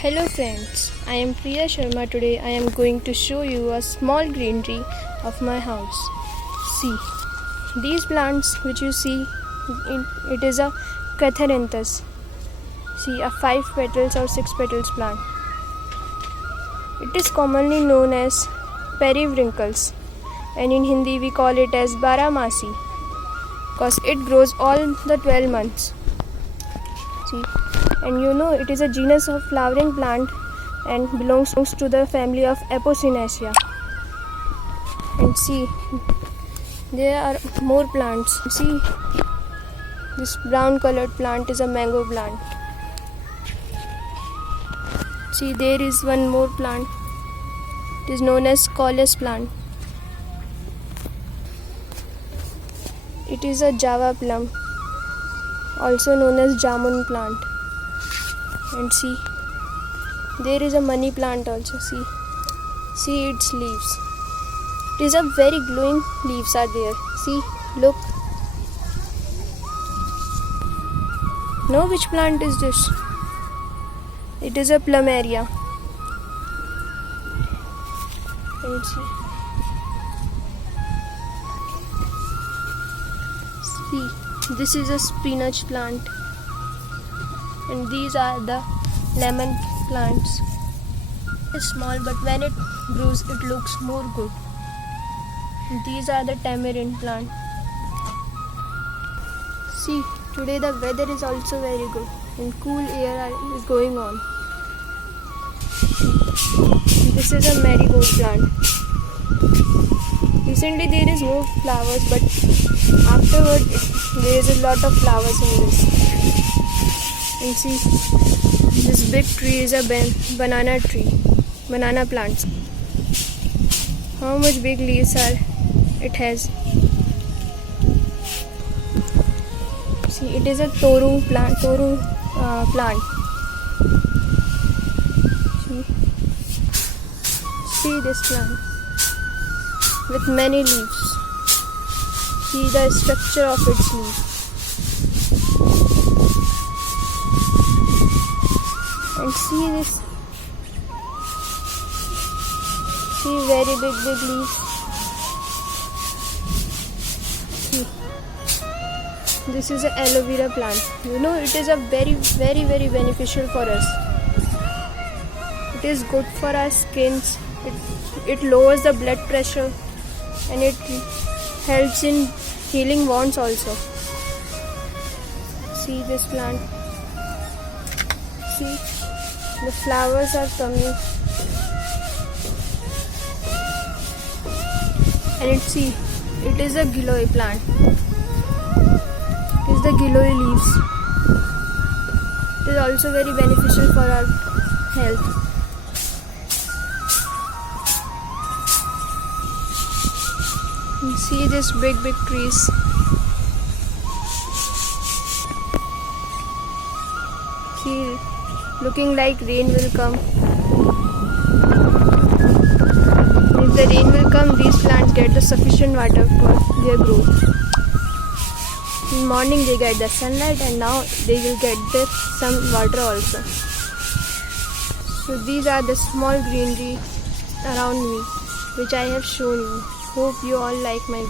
Hello friends, I am Priya Sharma. Today I am going to show you a small greenery of my house. See, these plants which you see, it is a Catharanthus. See, a 5 petals or 6 petals plant. It is commonly known as periwinkles, and in Hindi we call it as Baramasi because it grows all the 12 months. See, and you know it is a genus of flowering plant and belongs to the family of Apocynaceae. And see, there are more plants. See, this brown colored plant is a mango plant. See, there is one more plant. It is known as Collis plant. It is a Java plum, also known as jamun plant. And see, there is a money plant also. See its leaves. It is a very glowing leaves are there. See, look. Know which plant is this? It is a plumeria. And see, this is a spinach plant. And these are the lemon plants. It's small, but when it grows, it looks more good. And these are the tamarind plant. See, today the weather is also very good and cool air is going on. This is a marigold plant. Recently there is no flowers, but afterward there is a lot of flowers in this. And see, this big tree is a banana tree, banana plants. How much big leaves it has. See, it is a toru plant. See this plant with many leaves. See the structure of its leaves. And see this. See very big leaves. See. This is an aloe vera plant. You know it is a very beneficial for us. It is good for our skins. It lowers the blood pressure and it helps in healing wounds also. See this plant. See, the flowers are coming. And see, it is a giloy plant. It is the giloy leaves. It is also very beneficial for our health. You see these big trees. See, looking like rain will come. If the rain will come, these plants get the sufficient water for their growth. In morning they get the sunlight and now they will get some water also. So these are the small greenery around me which I have shown you. Hope you all like my video.